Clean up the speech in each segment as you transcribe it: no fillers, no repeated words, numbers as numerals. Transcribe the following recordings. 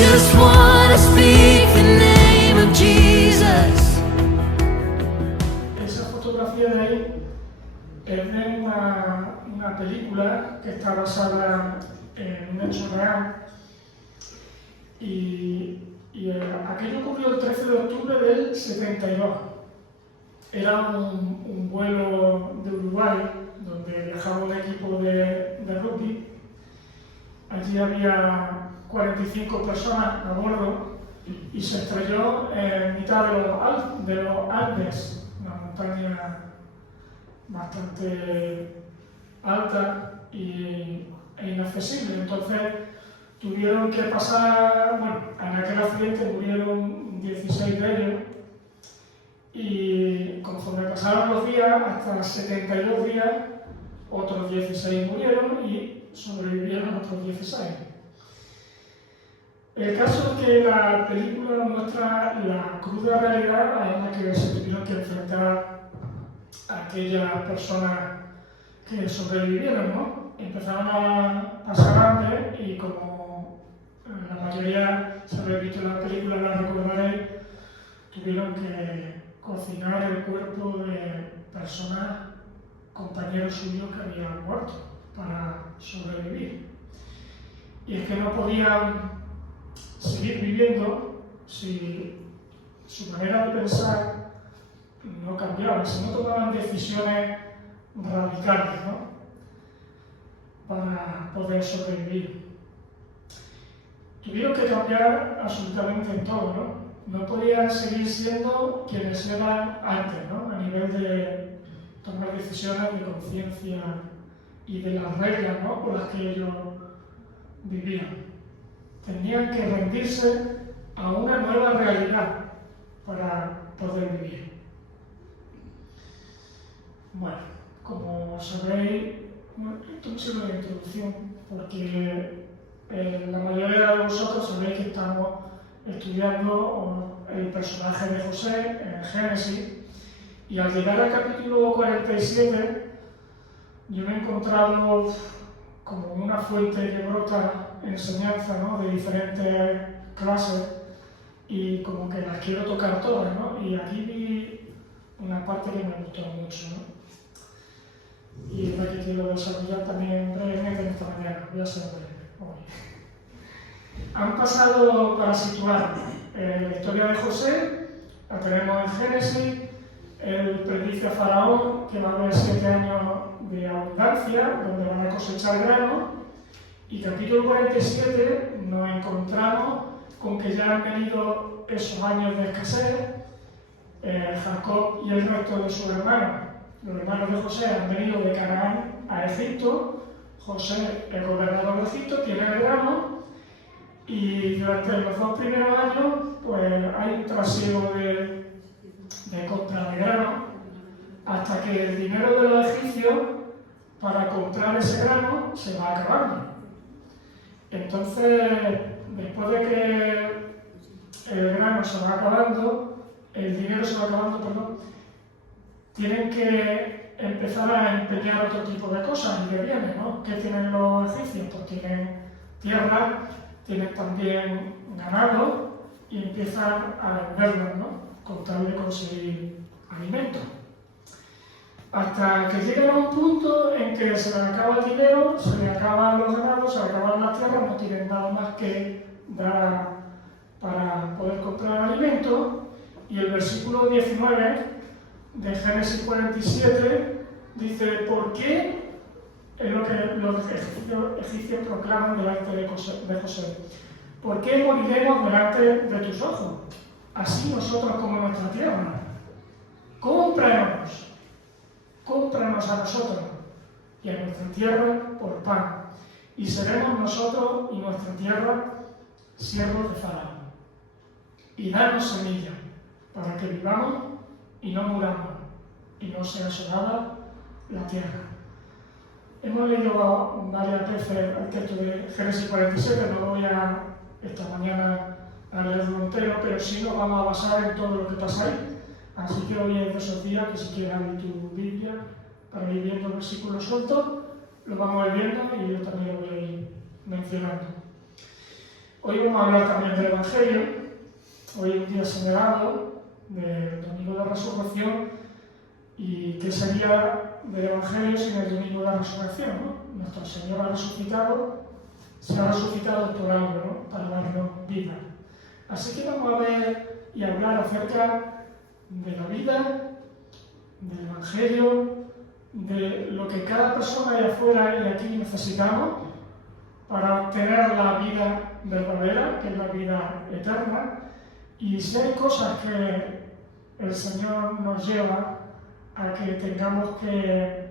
just wanna speak the name of Jesus. Esa fotografía de ahí es de una película que está basada en un hecho real y aquello ocurrió el 13 de octubre del 72. Era un vuelo de Uruguay donde viajaba un equipo de rugby. Allí había 45 personas a bordo y se estrelló en mitad de los Alpes, una montaña bastante alta e inaccesible. Entonces tuvieron que pasar, bueno, en aquel accidente murieron 16 de ellos y conforme pasaron los días, hasta 72 días, otros 16 murieron y sobrevivieron otros 16. El caso es que la película muestra la cruda realidad en la que se tuvieron que enfrentar a aquellas personas que sobrevivieron, ¿no? Empezaron a pasar hambre y como la mayoría se había visto en la película, la recordaréis, tuvieron que cocinar el cuerpo de personas, compañeros suyos que habían muerto para sobrevivir. Y es que no podían seguir viviendo si su manera de pensar no cambiaba, si no tomaban decisiones radicales, ¿no?, para poder sobrevivir. Tuvieron que cambiar absolutamente en todo, ¿no? No podían seguir siendo quienes eran antes, ¿no?, a nivel de tomar decisiones de conciencia y de las reglas, ¿no?, por las que ellos vivían. Tenían que rendirse a una nueva realidad para poder vivir. Bueno, como sabéis, esto no sirve de introducción, porque la mayoría de vosotros sabéis que estamos estudiando el personaje de José en Génesis, y al llegar al capítulo 47, yo me he encontrado como una fuente que brota enseñanza, ¿no?, de diferentes clases, y como que las quiero tocar todas, ¿no? Y aquí vi una parte que me gustó mucho, ¿no? Y es la que quiero desarrollar también brevemente en esta mañana. Voy a ser breve hoy. Han pasado, para situar la historia de José, la tenemos en Génesis. Él predice a Faraón que va a haber 7 años de abundancia, donde van a cosechar grano. Y capítulo 47 nos encontramos con que ya han venido esos años de escasez. Jacob y el resto de sus hermanos, los hermanos de José, han venido de Canaán a Egipto. José, el gobernador de Egipto, tiene el grano y durante los 2 primeros años pues hay un trasiego de compra de grano hasta que el dinero de los egipcios para comprar ese grano se va acabando. Entonces, después de que el grano se va acabando, el dinero se va acabando, perdón, tienen que empezar a empeñar otro tipo de cosas y de bienes, ¿no? ¿Qué tienen los egipcios? Pues tienen tierra, tienen también ganado y empiezan a venderlos, ¿no?, con tal de conseguir alimentos. Hasta que llegan a un punto en que se les acaba el dinero, se les acaban los ganados, se les acaban las tierras, no tienen nada más que dar para poder comprar alimentos. Y el versículo 19 de Génesis 47 dice: ¿por qué? Es lo que los egipcios proclaman delante de José. ¿Por qué moriremos delante de tus ojos? Así nosotros como nuestra tierra. Cómpranos a nosotros y a nuestra tierra por pan, y seremos nosotros y nuestra tierra siervos de Faraón. Y danos semilla, para que vivamos y no muramos, y no sea asolada la tierra. Hemos leído varias veces el texto de Génesis 47, no voy a esta mañana a leerlo entero, pero sí nos vamos a basar en todo lo que pasa ahí. Así que hoy es de esos días que si quieres abrir tu Biblia para ir viendo versículos sueltos, lo vamos a ir viendo y yo también lo voy a ir mencionando. Hoy vamos a hablar también del Evangelio. Hoy es un día señalado del Domingo de Resurrección. ¿Y qué sería del Evangelio sin el Domingo de la Resurrección, ¿no? Nuestro Señor ha resucitado, se ha resucitado por algo, ¿no? Para darnos vida. Así que vamos a ver y hablar acerca de la vida, del Evangelio, de lo que cada persona allá afuera y aquí necesitamos para obtener la vida verdadera, que es la vida eterna. Y si hay cosas que el Señor nos lleva a que tengamos que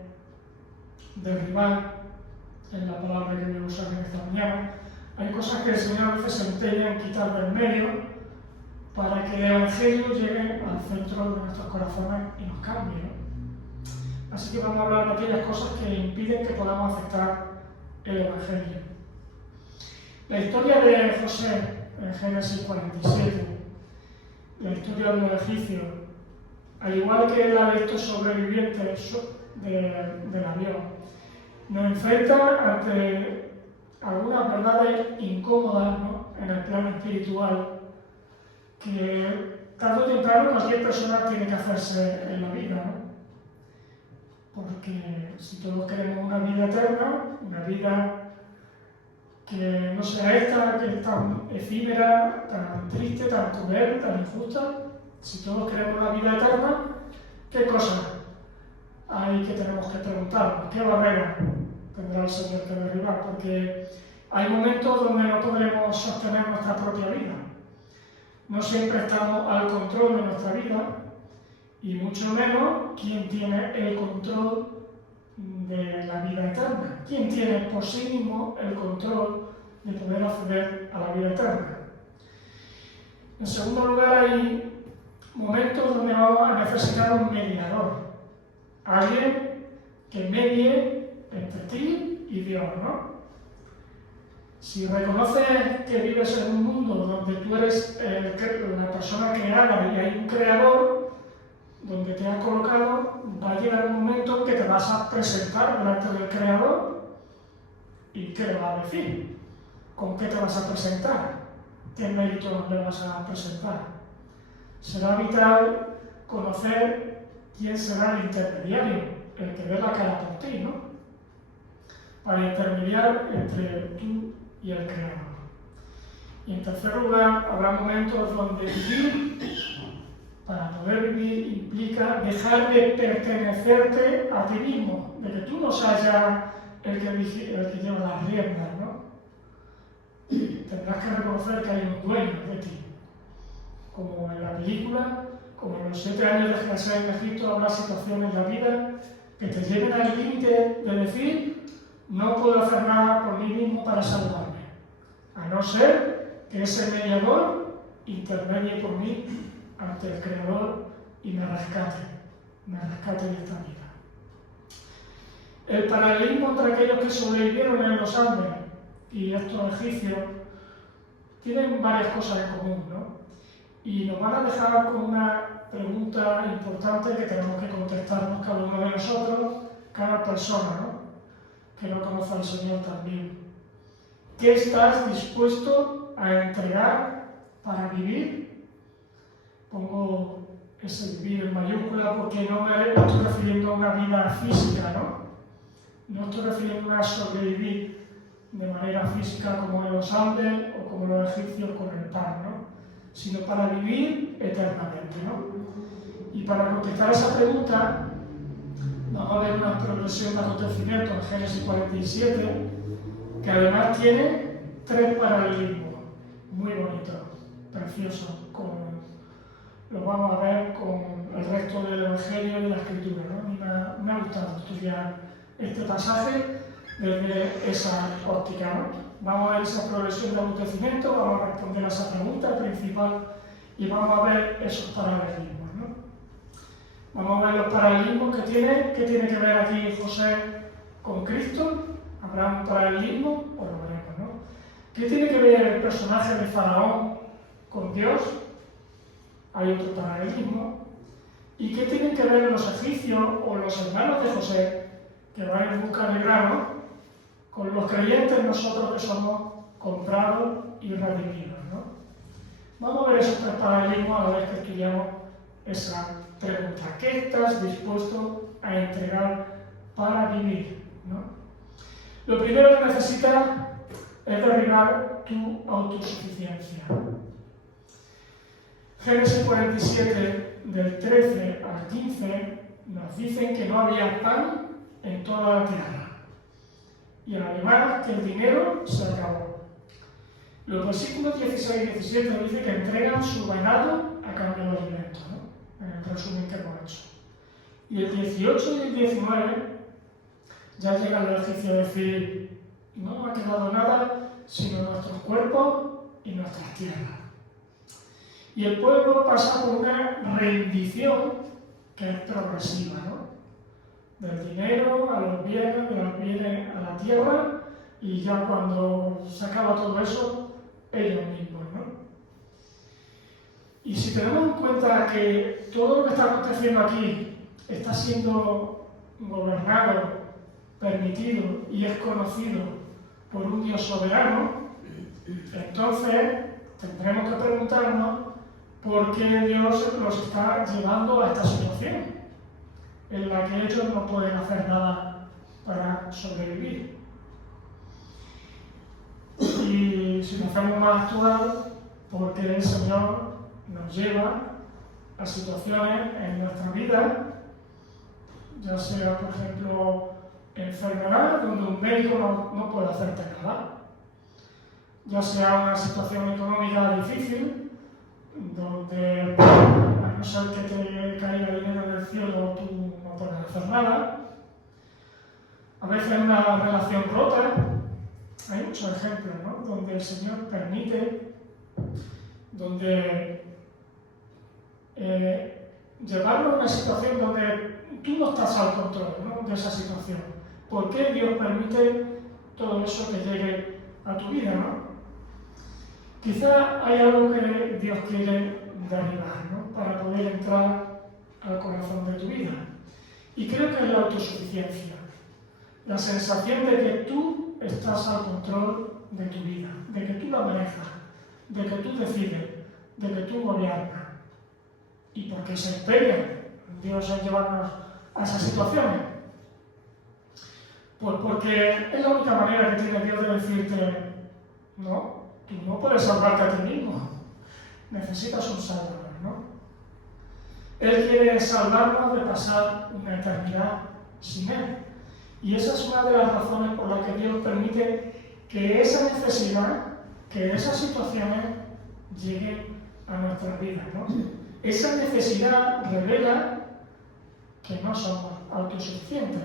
derribar, en la palabra que voy a usar en esta mañana, hay cosas que el Señor a veces se empeña en quitar del medio para que el Evangelio llegue al centro de nuestros corazones y nos cambie, ¿no? Así que vamos a hablar de aquellas cosas que impiden que podamos aceptar el Evangelio. La historia de José en Génesis 47, la historia de los egipcios, al igual que la de estos sobrevivientes del avión, nos enfrenta ante algunas verdades incómodas, ¿no? En el plano espiritual, que tarde o temprano cualquier persona tiene que hacerse en la vida, ¿no? Porque si todos queremos una vida eterna, una vida que no sea esta, que es tan efímera, tan triste, tan cruel, tan injusta, si todos queremos una vida eterna, ¿qué cosas hay que tenemos que preguntarnos? ¿Qué barrera tendrá el Señor que derribar? Porque hay momentos donde no podremos sostener nuestra propia vida. No siempre estamos al control de nuestra vida y mucho menos quién tiene el control de la vida eterna. ¿Quién tiene por sí mismo el control de poder acceder a la vida eterna? En segundo lugar, hay momentos donde vamos a necesitar un mediador, alguien que medie entre ti y Dios, ¿no? Si reconoces que vives en un mundo donde tú eres la persona creada y hay un creador donde te has colocado, va a llegar un momento en que te vas a presentar delante del creador y ¿qué le vas a decir? ¿Con qué te vas a presentar? ¿Qué méritos le vas a presentar? Será vital conocer quién será el intermediario, el que dé la cara por ti, ¿no? Para intermediar entre tú y el Creador. Y en tercer lugar, habrá momentos donde vivir, para poder vivir, implica dejar de pertenecerte a ti mismo, de que tú no seas ya el que lleva las riendas, ¿no? Tendrás que reconocer que hay un dueño de ti. Como en la película, como en los 7 años de José en Egipto, habrá situaciones en la vida que te lleven al límite de decir no puedo hacer nada por mí mismo para salvarme, a no ser que ese mediador intervenga por mí ante el Creador y me rescate de esta vida. El paralelismo entre aquellos que sobrevivieron en los Andes y estos egipcios tienen varias cosas en común, ¿no? Y nos van a dejar con una pregunta importante que tenemos que contestarnos cada uno de nosotros, cada persona, ¿no? Que no conoce al Señor también. ¿Qué estás dispuesto a entregar para vivir? Pongo ese vivir en mayúscula porque no me estoy refiriendo a una vida física, ¿no? No estoy refiriendo a sobrevivir de manera física como en los Andes o como los egipcios con el pan, ¿no? Sino para vivir eternamente, ¿no? Y para contestar esa pregunta, vamos a ver una progresión de acontecimientos en Génesis 47, que además tiene 3 paralelismos muy bonitos, preciosos, lo vamos a ver con el resto del Evangelio y de la Escritura, ¿no? Me ha gustado estudiar este pasaje desde esa óptica, ¿no? Vamos a ver esa progresión de acontecimientos, vamos a responder a esa pregunta principal y vamos a ver esos paralelismos, ¿no? Vamos a ver los paralelismos que tiene que ver aquí José con Cristo. ¿Habrá un paralelismo? Pues lo veremos, ¿no? ¿Qué tiene que ver el personaje de Faraón con Dios? Hay otro paralelismo. ¿Y qué tienen que ver los egipcios o los hermanos de José, que van en busca de grano, con los creyentes nosotros que somos comprados y redimidos, ¿no? Vamos a ver esos tres paralelismos a la vez que estudiamos esa pregunta. ¿Qué estás dispuesto a entregar para vivir, ¿no? Lo primero que necesitas es derribar tu autosuficiencia. Génesis 47, del 13 al 15, nos dicen que no había pan en toda la tierra. Y además que el dinero se acabó. Los versículos 16 y 17 nos dicen que entregan su ganado a cambio de alimento, ¿no? En el resumen que hemos hecho. Y el 18 y el 19 ya llega el egipcio a decir: no ha quedado nada sino nuestros cuerpos y nuestras tierras. Y el pueblo pasa por una rendición que es progresiva, ¿no? Del dinero a los bienes, de los bienes a la tierra, y ya cuando se acaba todo eso, ellos mismos, ¿no? Y si tenemos en cuenta que todo lo que está aconteciendo aquí está siendo gobernado, permitido y es conocido por un Dios soberano, entonces tendremos que preguntarnos por qué Dios los está llevando a esta situación en la que ellos no pueden hacer nada para sobrevivir. Y si nos hacemos más actual, por qué el Señor nos lleva a situaciones en nuestra vida, ya sea, por ejemplo, enfermedad, donde un médico no puede hacerte nada, ya sea una situación económica difícil, donde a no ser que te caiga dinero del cielo, tú no puedes hacer nada. A veces una relación rota. Hay muchos ejemplos, ¿no? Donde el Señor permite, donde llevarlo a una situación donde tú no estás al control, ¿no? De esa situación. ¿Por qué Dios permite todo eso que llegue a tu vida, ¿no? Quizá hay algo que Dios quiere derribar, ¿no? Para poder entrar al corazón de tu vida. Y creo que es la autosuficiencia. La sensación de que tú estás al control de tu vida, de que tú la manejas, de que tú decides, de que tú gobiernas. ¿Y por qué se empeña Dios en llevarnos a esas situaciones? Pues porque es la única manera que tiene Dios de decirte: no, tú no puedes salvarte a ti mismo, necesitas un salvador, ¿no? Él quiere salvarnos de pasar una eternidad sin Él. Y esa es una de las razones por las que Dios permite que esa necesidad, que esas situaciones lleguen a nuestras vidas, ¿no? Esa necesidad revela que no somos autosuficientes.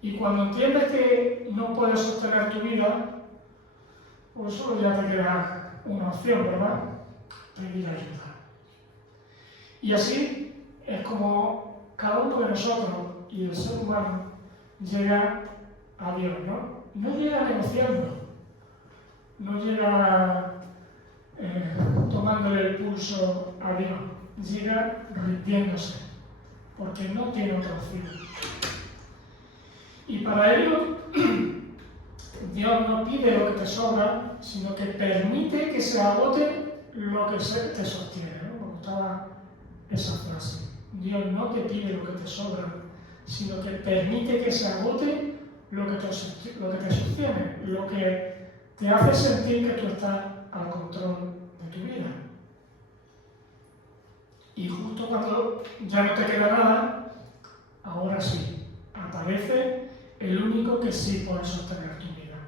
Y cuando entiendes que no puedes sostener tu vida, pues solo ya te queda una opción, ¿verdad? Pedir ayuda. Y así es como cada uno de nosotros y el ser humano llega a Dios, ¿no? No llega negociando, no llega tomándole el pulso a Dios, llega rindiéndose, porque no tiene otra opción. Y para ello, Dios no pide lo que te sobra, sino que permite que se agote lo que te sostiene, ¿no? Me gustaba esa frase. Dios no te pide lo que te sobra, sino que permite que se agote lo que te sostiene, lo que te hace sentir que tú estás al control de tu vida. Y justo cuando ya no te queda nada, ahora sí, aparece el único que sí puede sostener tu vida.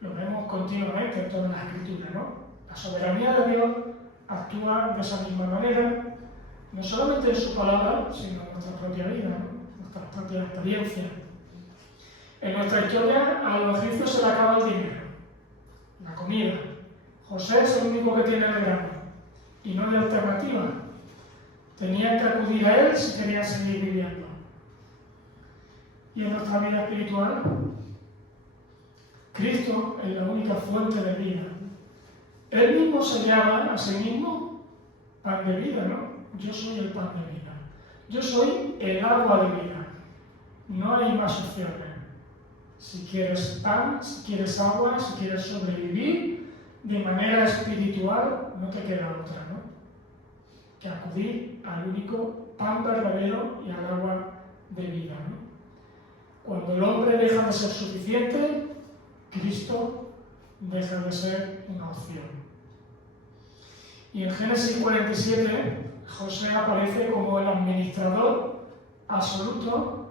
Lo vemos continuamente en toda la Escritura, ¿no? La soberanía de Dios actúa de esa misma manera, no solamente en su palabra, sino en nuestra propia vida, ¿no? Nuestra propia experiencia. En nuestra historia, a los egipcios se le acaba el dinero, la comida. José es el único que tiene el grano, y no hay alternativa. Tenían que acudir a él si querían seguir viviendo. Y en nuestra vida espiritual, Cristo es la única fuente de vida. Él mismo se llama a sí mismo pan de vida, ¿no? Yo soy el pan de vida. Yo soy el agua de vida. No hay más opciones. Si quieres pan, si quieres agua, si quieres sobrevivir de manera espiritual, no te queda otra, ¿no? Que acudir al único pan verdadero y al agua de vida, ¿no? Cuando el hombre deja de ser suficiente, Cristo deja de ser una opción. Y en Génesis 47, José aparece como el administrador absoluto,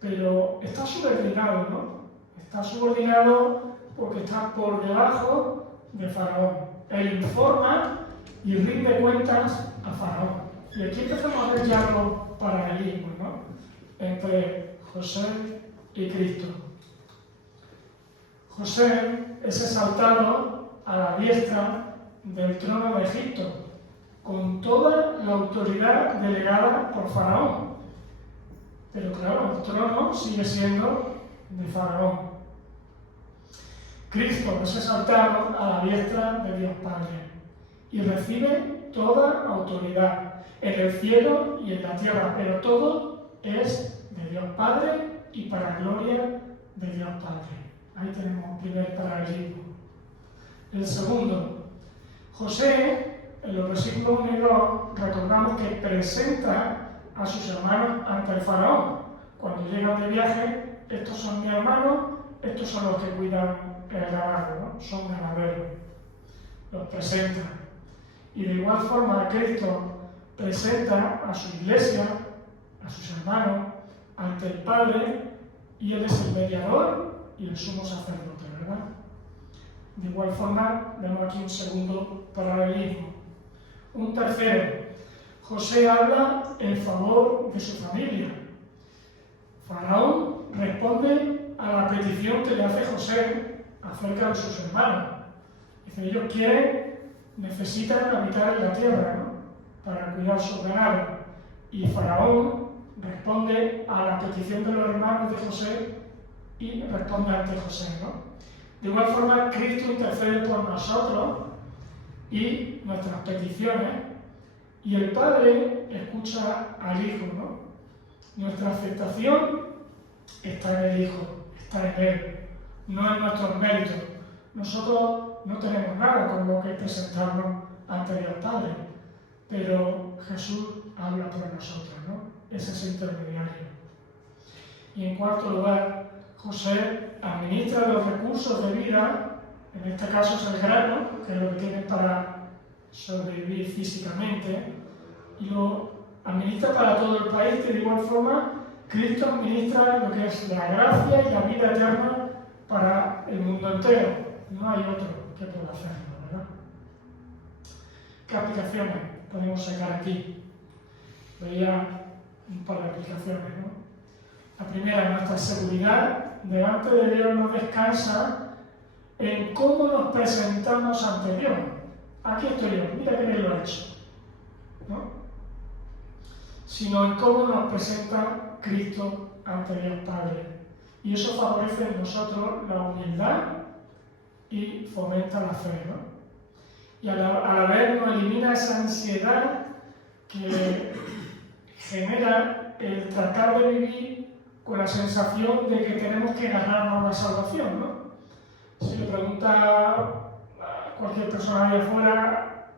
pero está subordinado, ¿no? Está subordinado porque está por debajo de Faraón. Él informa y rinde cuentas a Faraón. Y aquí empezamos a ver ya los paralelismos, ¿no? Entre José y Cristo. José es exaltado a la diestra del trono de Egipto, con toda la autoridad delegada por Faraón. Pero claro, el trono sigue siendo de Faraón. Cristo es exaltado a la diestra de Dios Padre y recibe toda autoridad en el cielo y en la tierra, pero todo es de Dios Padre y para gloria de Dios Padre. Ahí tenemos el primer paralelismo. El segundo, José, en los versículos 1 y 2, recordamos que presenta a sus hermanos ante el faraón. Cuando llegan de viaje, estos son mis hermanos, estos son los que cuidan el ganado, ¿no? Son ganaderos. Los presenta. Y de igual forma, Cristo presenta a su iglesia, a sus hermanos, ante el Padre, y Él es el mediador y el sumo sacerdote, ¿verdad? De igual forma, vemos aquí un segundo paralelismo. Un tercero, José habla en favor de su familia. Faraón responde a la petición que le hace José acerca de sus hermanos. Dice, ellos necesitan habitar en la tierra, ¿no? Para cuidar sus ganados. Y Faraón responde a la petición de los hermanos de José y responde ante José, ¿no? De igual forma, Cristo intercede por nosotros y nuestras peticiones, y el Padre escucha al Hijo, ¿no? Nuestra aceptación está en el Hijo, está en Él, no en nuestros méritos. Nosotros no tenemos nada con lo que presentarnos ante Dios Padre, pero Jesús habla por nosotros, ¿no? Es ese intermediario. Y en cuarto lugar, José administra los recursos de vida, en este caso es el grano, que es lo que tienen para sobrevivir físicamente, y lo administra para todo el país, que de igual forma Cristo administra lo que es la gracia y la vida eterna para el mundo entero. No hay otro que pueda hacerlo, ¿verdad? ¿Qué aplicaciones podemos sacar aquí? Veía un par de aplicaciones, ¿no? La primera, nuestra seguridad delante de Dios no descansa en cómo nos presentamos ante Dios. Aquí estoy yo, mira que me lo he hecho, ¿no? Sino en cómo nos presenta Cristo ante Dios Padre. Y eso favorece en nosotros la humildad y fomenta la fe, ¿no? Y a la vez nos elimina esa ansiedad que genera el tratar de vivir con la sensación de que tenemos que ganarnos la salvación, ¿no? Si le pregunta a cualquier persona de afuera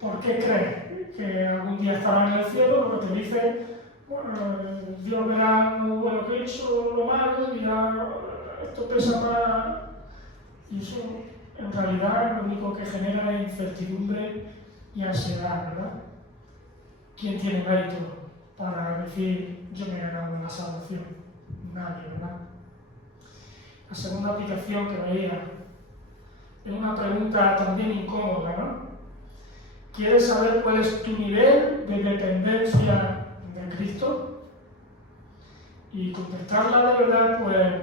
por qué crees que algún día estará en el cielo, lo que te dice, bueno, Dios verá lo bueno que he hecho, lo malo, y ya esto pesa más. Y eso, en realidad, lo único que genera es incertidumbre y ansiedad, ¿verdad? ¿Quién tiene mérito para decir yo me he ganado la salvación? Nadie, ¿verdad? La segunda aplicación que veía es una pregunta también incómoda, ¿no? ¿Quieres saber cuál es tu nivel de dependencia de Cristo? Y contestarla de verdad, pues,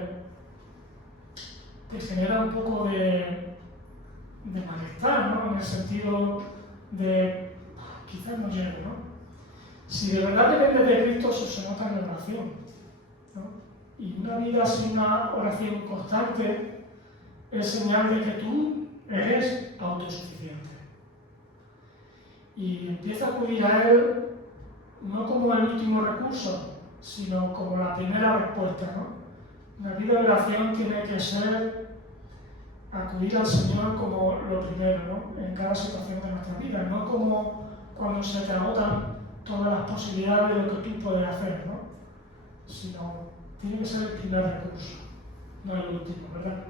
te genera un poco de malestar, ¿no? En el sentido de, quizás no llegue, ¿no? Si de verdad dependes de Cristo, eso se nota en la oración, ¿no? Y una vida sin una oración constante es señal de que tú eres autosuficiente. Y empieza a acudir a Él no como el último recurso, sino como la primera respuesta, ¿no? La vida de oración tiene que ser acudir al Señor como lo primero, ¿no? En cada situación de nuestra vida, no como cuando se te agotan todas las posibilidades de lo que tú puedes hacer, ¿no? Sino tiene que ser el primer recurso, no el último, ¿verdad?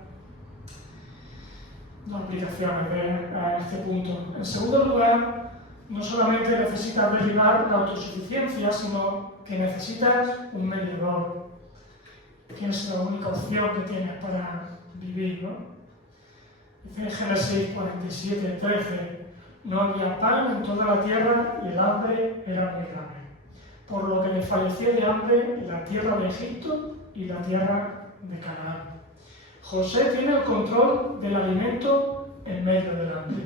Dos aplicaciones a este punto. En segundo lugar, no solamente necesitas derribar la autosuficiencia, sino que necesitas un mediador, que es la única opción que tienes para vivir, ¿no? Dice en Génesis 47, 13, no había pan en toda la tierra y el hambre era muy grave, por lo que desfalleció de hambre la tierra de Egipto y la tierra de Canaán. José tiene el control del alimento en medio del hambre.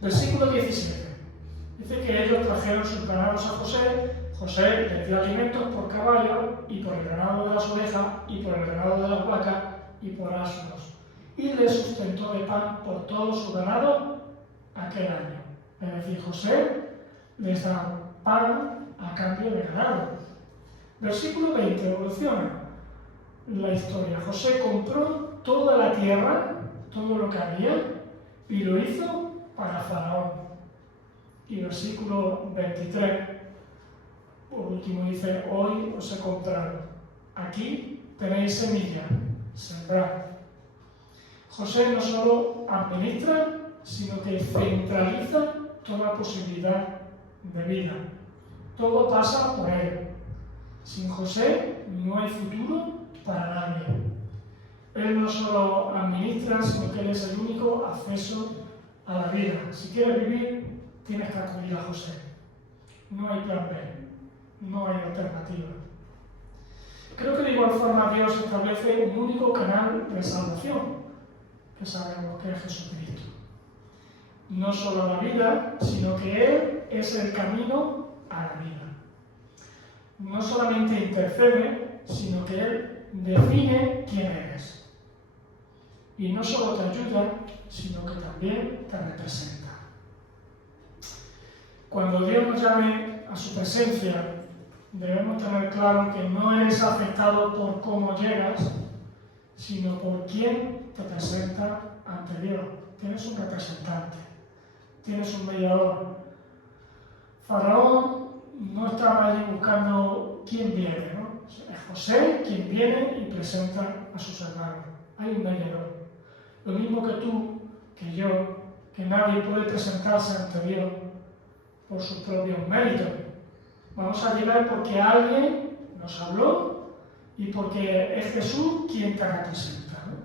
Versículo 17. Dice que ellos trajeron sus ganados a José. José les dio alimentos por caballo y por el ganado de las ovejas y por el ganado de las vacas y por asnos. Y les sustentó de pan por todo su ganado aquel año. Es decir, José les da pan a cambio de ganado. Versículo 20, evoluciona la historia. José compró toda la tierra, todo lo que había, y lo hizo para Faraón. Y versículo 23, por último dice, hoy os he comprado. Aquí tenéis semilla, sembrad. José no solo administra, sino que centraliza toda posibilidad de vida. Todo pasa por él. Sin José no hay futuro para nadie. Él no solo administra, sino que él es el único acceso a la vida. Si quieres vivir, tienes que acudir a José. No hay plan B, no hay alternativa. Creo que de igual forma Dios establece un único canal de salvación, que sabemos que es Jesucristo. No solo la vida, sino que Él es el camino a la vida. No solamente intercede, sino que Él define quién eres. Y no solo te ayuda, sino que también te representa. Cuando Dios nos llame a su presencia, debemos tener claro que no eres afectado por cómo llegas, sino por quién te presenta ante Dios. Tienes un representante, tienes un mediador. Faraón no estaba allí buscando quién viene, ¿no? Es José quien viene y presenta a sus hermanos. Hay un mediador. Lo mismo que tú, que yo, que nadie puede presentarse ante Dios por sus propios méritos. Vamos a llegar porque alguien nos habló y porque es Jesús quien te representa, ¿no?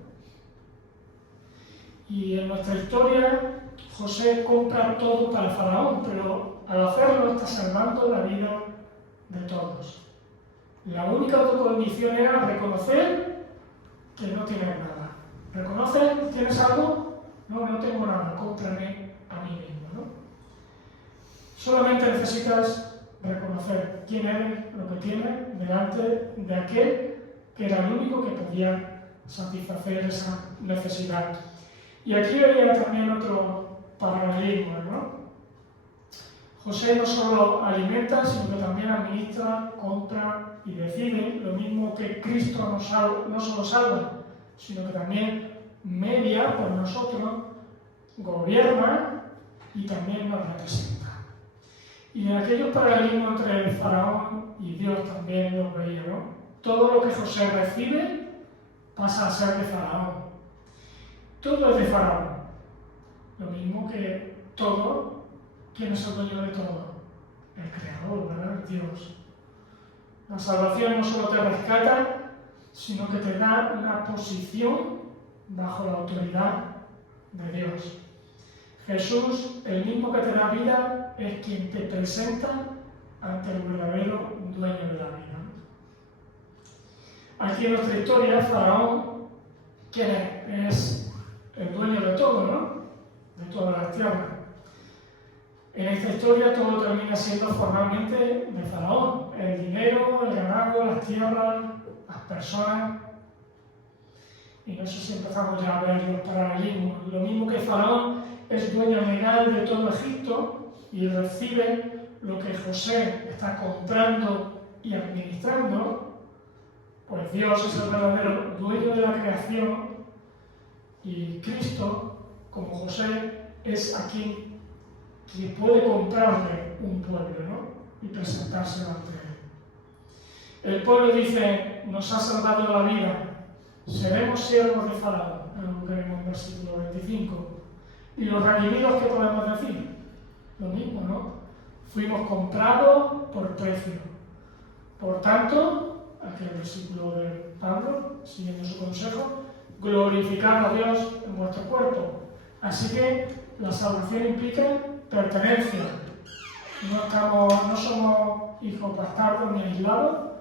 Y en nuestra historia, José compra todo para Faraón, pero al hacerlo está salvando la vida de todos. La única condición era reconocer que no tienes nada. ¿Reconoces? ¿Tienes algo? No, no tengo nada, cómprame a mí mismo, ¿no? Solamente necesitas reconocer quién eres, lo que tienes, delante de aquel que era el único que podía satisfacer esa necesidad. Y aquí había también otro paralelismo, ¿no? José no solo alimenta, sino que también administra, compra y decide, lo mismo que Cristo no solo salva, sino que también media por nosotros, gobierna y también nos representa. Y en aquellos paralelismos entre el faraón y Dios también lo veía, ¿no? Todo lo que José recibe pasa a ser de faraón. Todo es de faraón. Lo mismo que todo, ¿quién es el dueño de todo? El Creador, ¿verdad? Dios. La salvación no solo te rescata, sino que te da una posición bajo la autoridad de Dios. Jesús, el mismo que te da vida, es quien te presenta ante el verdadero dueño de la vida. Aquí en nuestra historia, Faraón, ¿quién es el dueño de todo, ¿no? De todas las tierras. En esta historia todo termina siendo formalmente de Faraón. El dinero, el ganado, las tierras, las personas. Y no sé si empezamos ya a ver los paralelismos. Lo mismo que Faraón es dueño legal de todo Egipto y recibe lo que José está comprando y administrando. Pues Dios es el verdadero dueño de la creación y Cristo, como José, es aquí quien puede comprarle un pueblo, ¿no? Y presentárselo ante él. El pueblo dice, nos ha salvado la vida, seremos siervos de Faraón, es lo que vemos en el versículo 25. Y los redimidos, ¿qué podemos decir? Lo mismo, ¿no? Fuimos comprados por precio. Por tanto, aquí el versículo de Pablo, siguiendo su consejo, glorificad a Dios en vuestro cuerpo. Así que la salvación implica pertenencia. No somos hijos bastardos ni aislados,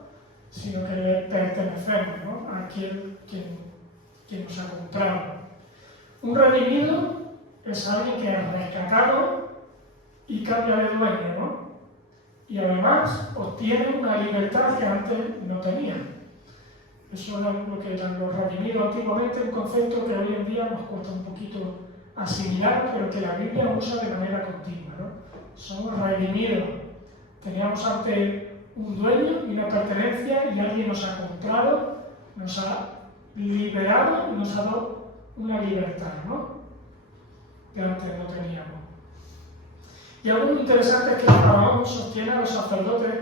sino que le pertenecemos, ¿no? A quien nos ha comprado. Un redimido es alguien que es rescatado y cambia de dueño, ¿no? Y además obtiene una libertad que antes no tenía. Eso era lo que eran los redimidos antiguamente, un concepto que hoy en día nos cuesta un poquito asimilar, pero que la Biblia usa de manera continua, ¿no? Somos redimidos. Teníamos antes un dueño y una pertenencia y alguien nos ha comprado, nos ha liberado y nos ha dado una libertad, ¿no? Que antes no teníamos. Y algo muy interesante es que Faraón sostiene a los sacerdotes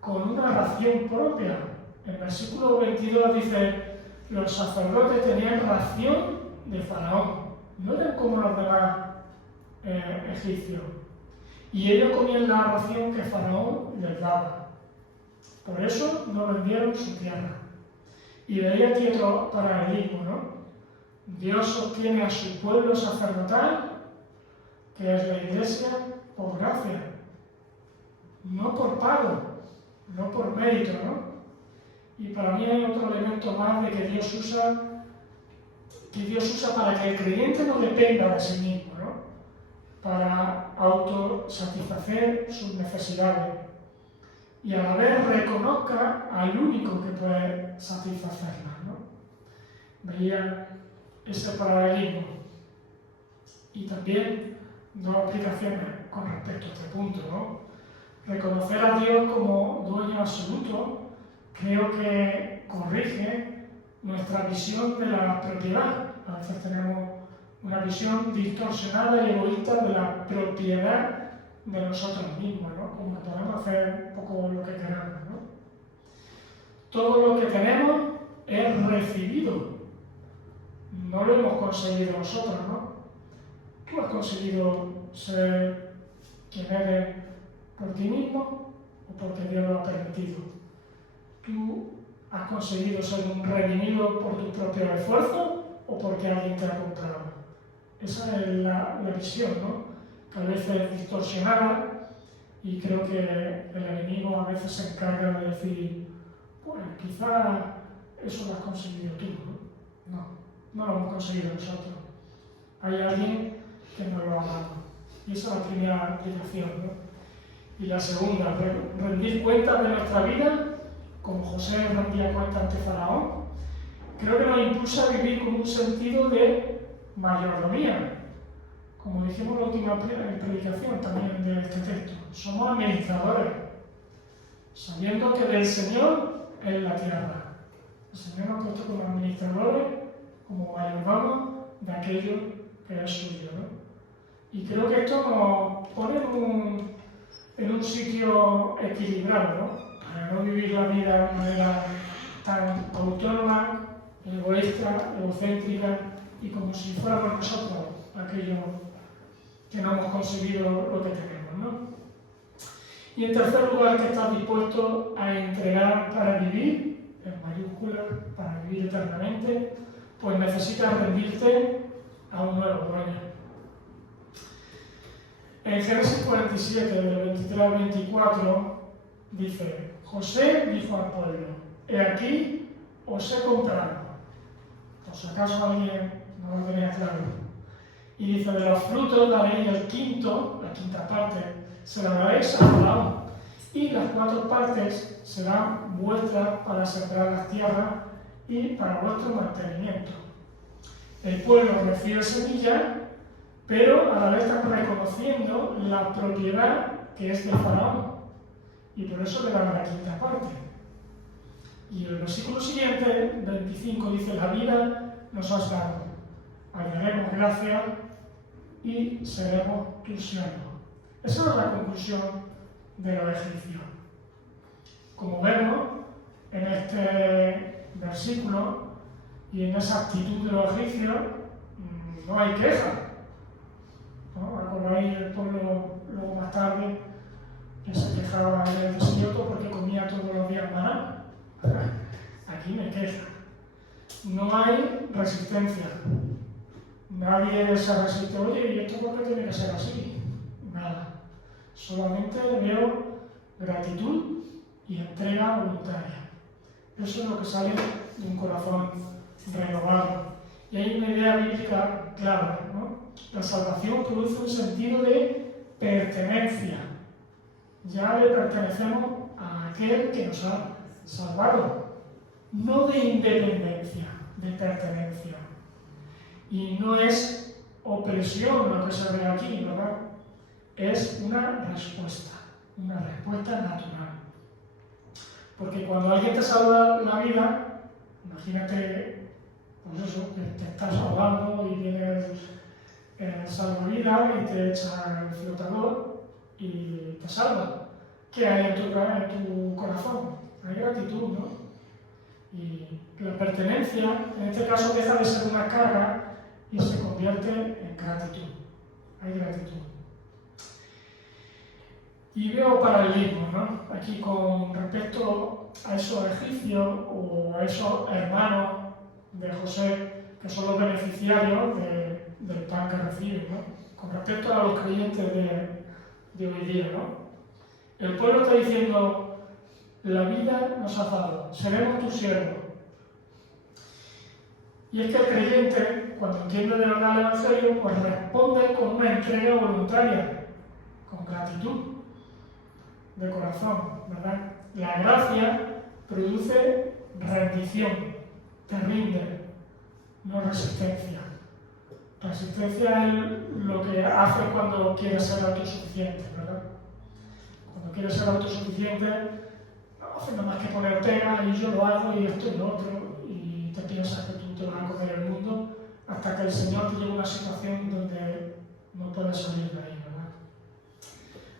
con una ración propia. En el versículo 22 dice, los sacerdotes tenían ración de Faraón. No eran como los demás egipcios. Y ellos comían la ración que Faraón les daba. Por eso no vendieron su tierra. Y de ahí aquí otro paralelismo, ¿no? Dios sostiene a su pueblo sacerdotal, que es la Iglesia, por gracia. No por pago, no por mérito, ¿no? Y para mí hay otro elemento más de que Dios usa para que el creyente no dependa de sí mismo, ¿no? Para autosatisfacer sus necesidades y a la vez reconozca al único que puede satisfacerlas, ¿no? Veía ese paralelismo. Y también dos aplicaciones con respecto a este punto, ¿no? Reconocer a Dios como dueño absoluto creo que corrige nuestra visión de la propiedad. A veces tenemos una visión distorsionada y egoísta de la propiedad de nosotros mismos, ¿no? Como que podemos hacer un poco lo que queramos, ¿no? Todo lo que tenemos es recibido. No lo hemos conseguido nosotros, ¿no? Tú has conseguido ser quien eres por ti mismo o porque Dios lo ha permitido. Tú has conseguido ser un redimido por tu propio esfuerzo o porque alguien te ha comprado. Esa es la visión, ¿no? Que a veces es distorsionada y creo que el enemigo a veces se encarga de decir, pues quizás eso lo has conseguido tú, ¿no? No lo hemos conseguido nosotros. Hay alguien que nos lo ha dado. Y esa es la primera aplicación, ¿no? Y la segunda, rendir cuentas de nuestra vida, como José rendía cuenta ante Faraón, creo que nos impulsa a vivir con un sentido de mayordomía. Como dijimos en la última predicación también de este texto, somos administradores, sabiendo que del Señor es la tierra. El Señor nos ha puesto como administradores, como mayordomos de aquello que es suyo, ¿no? Y creo que esto nos pone en un sitio equilibrado, ¿no? Para no vivir la vida de manera tan autónoma, egoísta, egocéntrica y como si fuéramos nosotros aquello que no hemos conseguido lo que tenemos, ¿no? Y en tercer lugar, que estás dispuesto a entregar para vivir, en mayúsculas, para vivir eternamente, pues necesitas rendirte a un nuevo dueño. En Génesis 47, del 23 al 24, dice, José dijo al pueblo, he aquí, os he comprado. Por si acaso alguien no lo tenía claro. Y dice, de los frutos daréis el quinto, la quinta parte, se la daréis a Faraón. Y las 4 partes serán vuestras para sembrar las tierras y para vuestro mantenimiento. El pueblo recibe semilla, pero a la vez están reconociendo la propiedad que es de Faraón. Y por eso le dan la quinta parte. Y el versículo siguiente, 25, dice: la vida nos has dado, hallaremos gracia y seremos tus siervos. Esa es la conclusión de los egipcios. Como vemos en este versículo y en esa actitud de los egipcios, no hay queja, ¿no? Acordáis el pueblo luego más tarde que se quejaba del desierto porque comía todos los días maná. Aquí me queja. No hay resistencia. Nadie se resiste. Oye, ¿y esto por qué tiene que ser así? Nada. Solamente veo gratitud y entrega voluntaria. Eso es lo que sale de un corazón renovado. Y hay una idea bíblica clara, ¿no? La salvación produce un sentido de pertenencia. Ya le pertenecemos a aquel que nos ha salvado. No de independencia, de pertenencia. Y no es opresión lo que se ve aquí, ¿verdad? Es una respuesta natural. Porque cuando alguien te salva la vida, imagínate, pues eso, que te estás ahogando y viene el salvavidas y te echa el flotador y te salva. ¿Qué hay en tu corazón? Hay gratitud, ¿no? Y la pertenencia, en este caso, deja de ser una carga y se convierte en gratitud. Hay gratitud. Y veo paralelismos, ¿no? Aquí con respecto a esos egipcios o a esos hermanos de José que son los beneficiarios del pan que reciben, ¿no? Con respecto a los creyentes de hoy día, ¿no? El pueblo está diciendo: la vida nos ha dado, seremos tus siervos. Y es que el creyente, cuando entiende de verdad el Evangelio, pues responde con una entrega voluntaria, con gratitud de corazón, ¿verdad? La gracia produce rendición, te rinde, no resistencia. Resistencia es lo que hace cuando quieres ser autosuficiente, ¿verdad? Cuando quieres ser autosuficiente, no haces nada más que poner pegas y yo lo hago y esto y lo otro, y te piensas que tú te vas a comer el mundo hasta que el Señor te lleva a una situación donde no puedes salir de ahí, ¿verdad?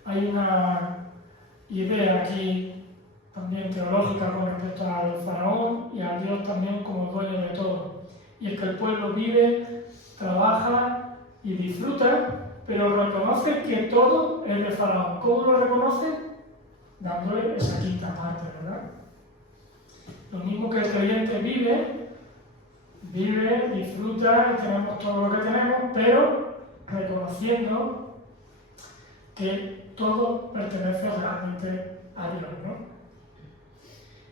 Hay una idea aquí también teológica con respecto al faraón y a Dios también como dueño de todo. Y es que el pueblo vive, trabaja y disfruta, pero reconoce que todo es de faraón. ¿Cómo lo reconoce? Dándole esa quinta parte, ¿verdad? Lo mismo que el creyente vive, disfruta y tenemos todo lo que tenemos, pero reconociendo que todo pertenece realmente a Dios, ¿no?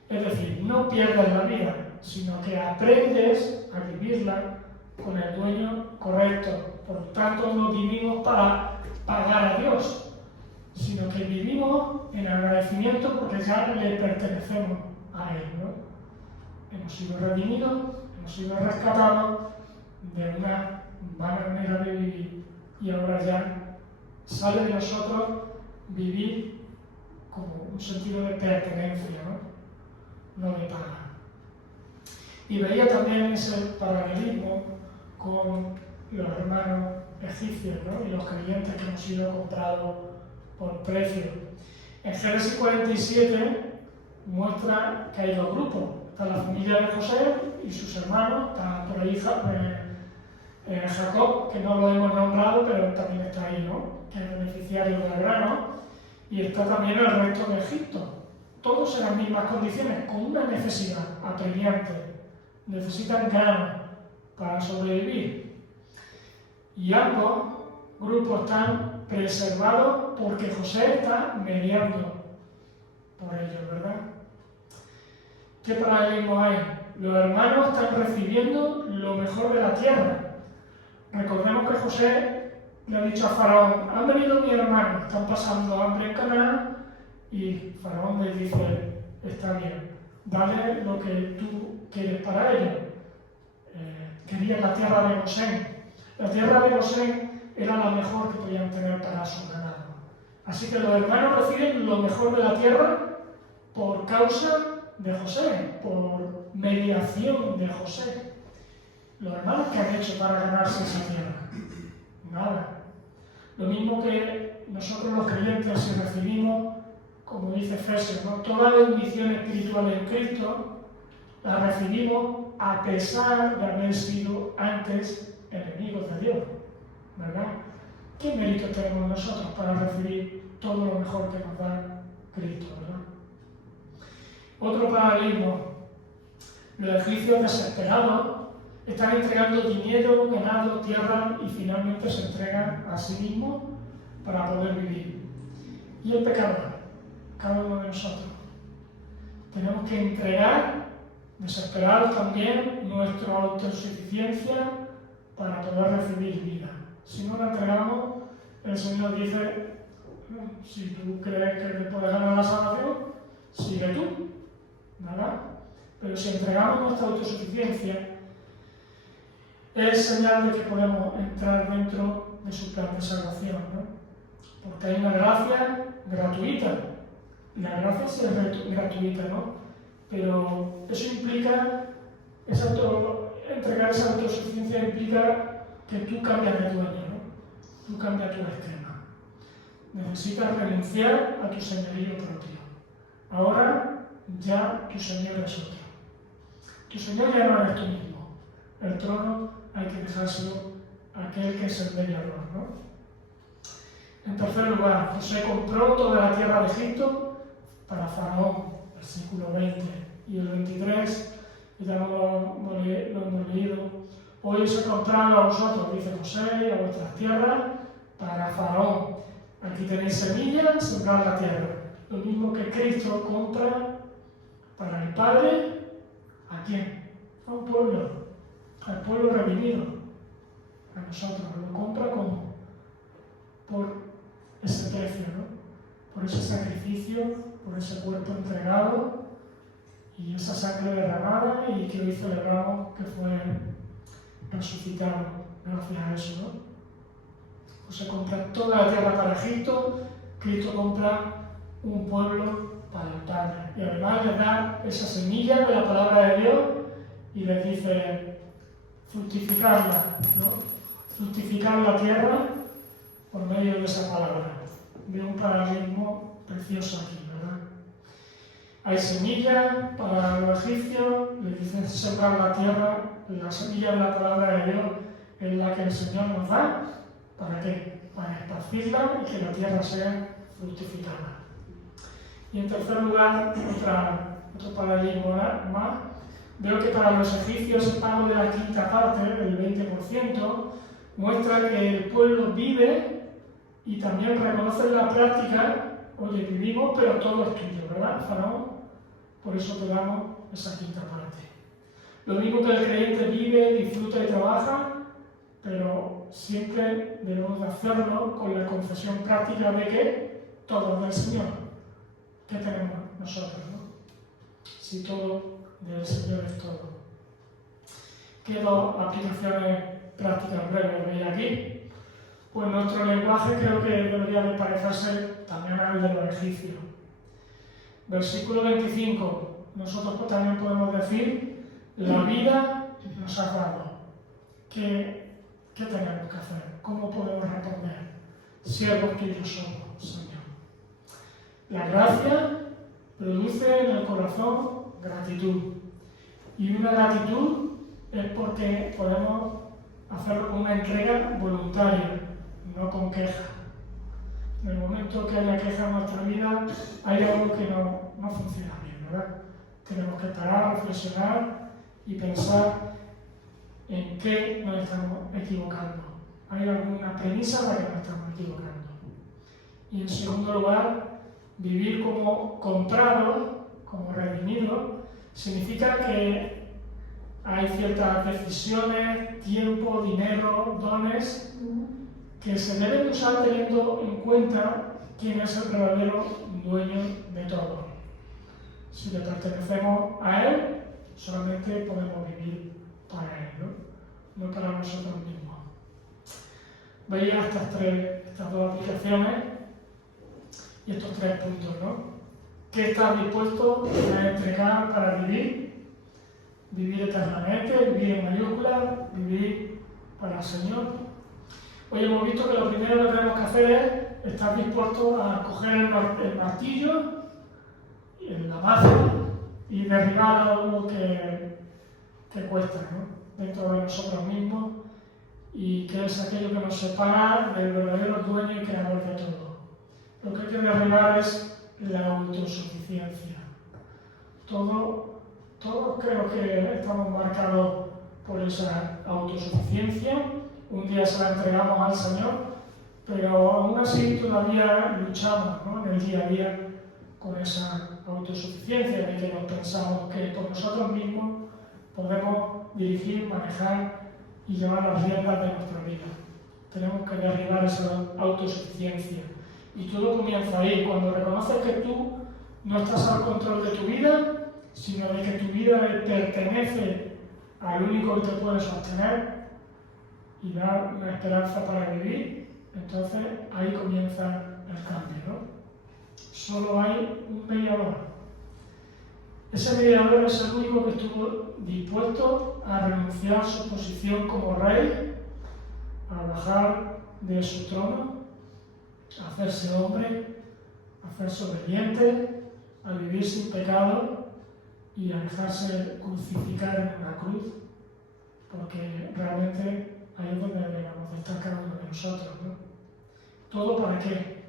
Es decir, no pierdes la vida, sino que aprendes a vivirla con el dueño correcto. Por lo tanto, no vivimos para pagar a Dios, sino que vivimos en agradecimiento porque ya le pertenecemos a Él, ¿no? Hemos sido redimidos, hemos sido rescatados de una mala manera de vivir y ahora ya sale de nosotros vivir como un sentido de pertenencia, no de paga. Y veía también ese paralelismo con los hermanos egipcios, ¿no? Y los creyentes que hemos sido comprados por precio. En Génesis 47 muestra que hay dos grupos. Está la familia de José y sus hermanos, está por ahí Jacob, que no lo hemos nombrado, pero también está ahí, ¿no? Que es beneficiario del grano, y está también el resto de Egipto. Todos en las mismas condiciones, con una necesidad apremiante. Necesitan grano para sobrevivir. Y ambos grupos están preservados porque José está mediando por ellos, ¿verdad? ¿Qué paralelismo hay? Los hermanos están recibiendo lo mejor de la tierra. Recordemos que José le ha dicho a Faraón: han venido mis hermanos, están pasando hambre en Canaán, y Faraón le dice: está bien, dale lo que tú quieres para ellos. Quería la tierra de Gosén. La tierra de Gosén era la mejor que podían tener para su ganado. Así que los hermanos reciben lo mejor de la tierra por causa de José, por mediación de José. Los hermanos, ¿qué han hecho para ganarse esa tierra? Nada. Lo mismo que nosotros los creyentes, si recibimos, como dice Efesios, ¿no?, toda la bendición espiritual en Cristo, la recibimos a pesar de haber sido antes enemigos de Dios, ¿verdad? ¿Qué mérito tenemos nosotros para recibir todo lo mejor que nos da Cristo, verdad? Otro paralelismo: los egipcios desesperados están entregando dinero, ganado, tierra y finalmente se entregan a sí mismos para poder vivir. Y el pecador, cada uno de nosotros, tenemos que entregar, desesperados también, nuestra autosuficiencia para poder recibir vida. Si no la entregamos, el Señor dice: si tú crees que te puedes ganar la salvación, sigue tú, ¿verdad? Pero si entregamos nuestra autosuficiencia, es señal de que podemos entrar dentro de su plan de salvación, ¿no? Porque hay una gracia gratuita. La gracia sí es gratuita, ¿no? Pero eso implica, entregar esa autosuficiencia implica que tú cambias de dueño, ¿no? Tú cambias tu esquema. Necesitas renunciar a tu señorío propio. Ahora ya tu Señor es otro. Tu Señor ya no eres tú mismo. El trono hay que dejárselo a aquel que es el mediador, ¿no? En tercer lugar, José compró toda la tierra de Egipto para Faraón, versículo 20. Y el 23, ya lo hemos leído: hoy os he comprado a vosotros, dice José, a vuestras tierras, para Faraón. Aquí tenéis semillas, sembrar la tierra. Lo mismo que Cristo compra para el Padre, ¿a quién? A un pueblo, al pueblo redimido, a nosotros. Lo compra por ese precio, ¿no? Por ese sacrificio, por ese cuerpo entregado y esa sangre derramada, y que hoy celebramos que fue resucitado gracias a eso, ¿no? José compra toda la tierra para Egipto, Cristo compra un pueblo para el Padre. Y además le da esa semilla de la palabra de Dios y le dice: fructificarla, ¿no? Fructificar la tierra por medio de esa palabra. Veo un paralelismo precioso aquí, ¿verdad? Hay semilla para los egipcios, les dicen sembrar la tierra. La semilla de la palabra de Dios es la que el Señor nos da. ¿Para qué? Para esparcirla y que la tierra sea fructificada. Y en tercer lugar, otro paralelismo más. Veo que para los egipcios el pago de la quinta parte, del 20%, muestra que el pueblo vive y también reconoce en la práctica: oye, vivimos, pero todo es tuyo, ¿verdad, Faraón? Por eso te damos esa quinta parte. Lo mismo que el creyente vive, disfruta y trabaja, pero siempre debemos de hacerlo con la confesión práctica de que todo es del Señor. ¿Qué tenemos nosotros, no? Si todo del Señor es todo. ¿Qué dos aplicaciones prácticas breves veis aquí? Pues nuestro lenguaje creo que debería de parecerse también al de los egipcios. Versículo 25. Nosotros también podemos decir: la vida nos ha dado. ¿Qué tenemos que hacer? ¿Cómo podemos responder? Siervos tuyos somos, Señor. La gracia produce en el corazón gratitud. Y una gratitud es porque podemos hacerlo con una entrega voluntaria, no con queja. En el momento que haya queja en nuestra vida, hay algo que no funciona bien, ¿verdad? Tenemos que parar, reflexionar y pensar en qué nos estamos equivocando. ¿Hay alguna premisa en la que nos estamos equivocando? Y en segundo lugar, vivir como comprados, como redimidos, significa que hay ciertas decisiones, tiempo, dinero, dones que se deben usar teniendo en cuenta quién es el verdadero dueño de todo. Si le pertenecemos a Él, solamente podemos vivir para Él, no para nosotros mismos. Veía estas dos aplicaciones y estos tres puntos, ¿no? ¿Qué estás dispuesto a entregar para vivir? Vivir eternamente, vivir en mayúsculas, vivir para el Señor. Hoy hemos visto que lo primero que tenemos que hacer es estar dispuestos a coger el martillo, la maza y derribar algo que cuesta, ¿no? Dentro de nosotros mismos, y que es aquello que nos separa del verdadero dueño y creador de todo. Lo que hay que derribar es la autosuficiencia. Todos creo que estamos marcados por esa autosuficiencia. Un día se la entregamos al Señor, pero aún así todavía luchamos, ¿no?, en el día a día con esa autosuficiencia, de que nos pensamos que por nosotros mismos podemos dirigir, manejar y llevar las riendas de nuestra vida. Tenemos que derribar esa autosuficiencia. Y todo comienza ahí, cuando reconoces que tú no estás al control de tu vida, sino de que tu vida le pertenece al único que te puede sostener y dar una esperanza para vivir. Entonces ahí comienza el cambio, ¿no? Solo hay un mediador. Ese mediador es el único que estuvo dispuesto a renunciar a su posición como rey, a bajar de su trono, a hacerse hombre, a hacerse obediente, a vivir sin pecado y a dejarse crucificar en una cruz, porque realmente ahí es donde debemos de estar cada uno de nosotros, ¿no? ¿Todo para qué?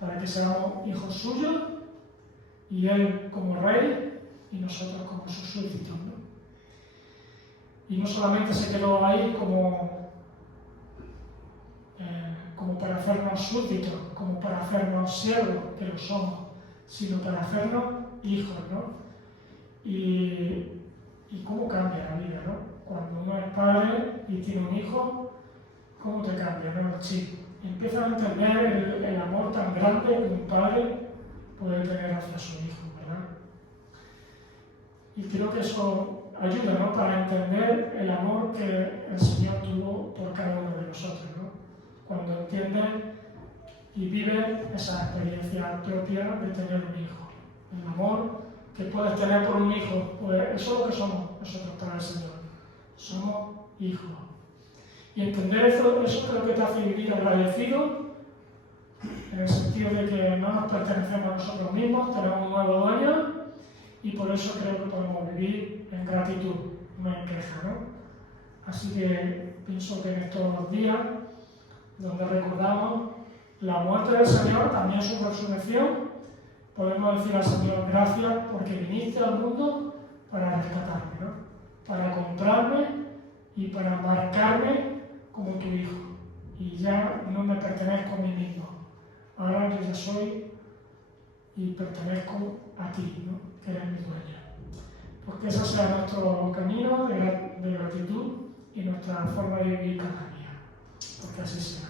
Para que seamos hijos suyos, y Él como Rey y nosotros como sus súbditos, ¿no? Y no solamente se quedó ahí como para hacernos súbditos, como para hacernos siervos, que lo somos, sino para hacernos hijos, ¿no? Y cómo cambia la vida, ¿no? Cuando uno es padre y tiene un hijo, ¿cómo te cambia, no, el chip? Empiezas a entender el amor tan grande que un padre puede tener hacia su hijo, ¿verdad? Y creo que eso ayuda, ¿no?, para entender el amor que el Señor tuvo por cada uno de nosotros, ¿no? Cuando entiendes y vives esa experiencia propia de tener un hijo. El amor que puedes tener por un hijo, pues eso es lo que somos nosotros para el Señor. Somos hijos. Y entender eso creo que te hace vivir agradecido, en el sentido de que no nos pertenecemos a nosotros mismos, tenemos un nuevo dueño, y por eso creo que podemos vivir en gratitud, no en queja, ¿no? Así que pienso que en estos días, donde recordamos la muerte del Señor, también su resurrección, podemos decir al Señor gracias porque viniste al mundo para rescatarme, ¿no?, para comprarme y para marcarme como tu hijo. Y ya no me pertenezco a mí mismo. Ahora yo ya soy y pertenezco a ti, ¿no?, que eres mi dueña. Pues que ese sea nuestro camino de gratitud y nuestra forma de vivir cada día. Porque así sea.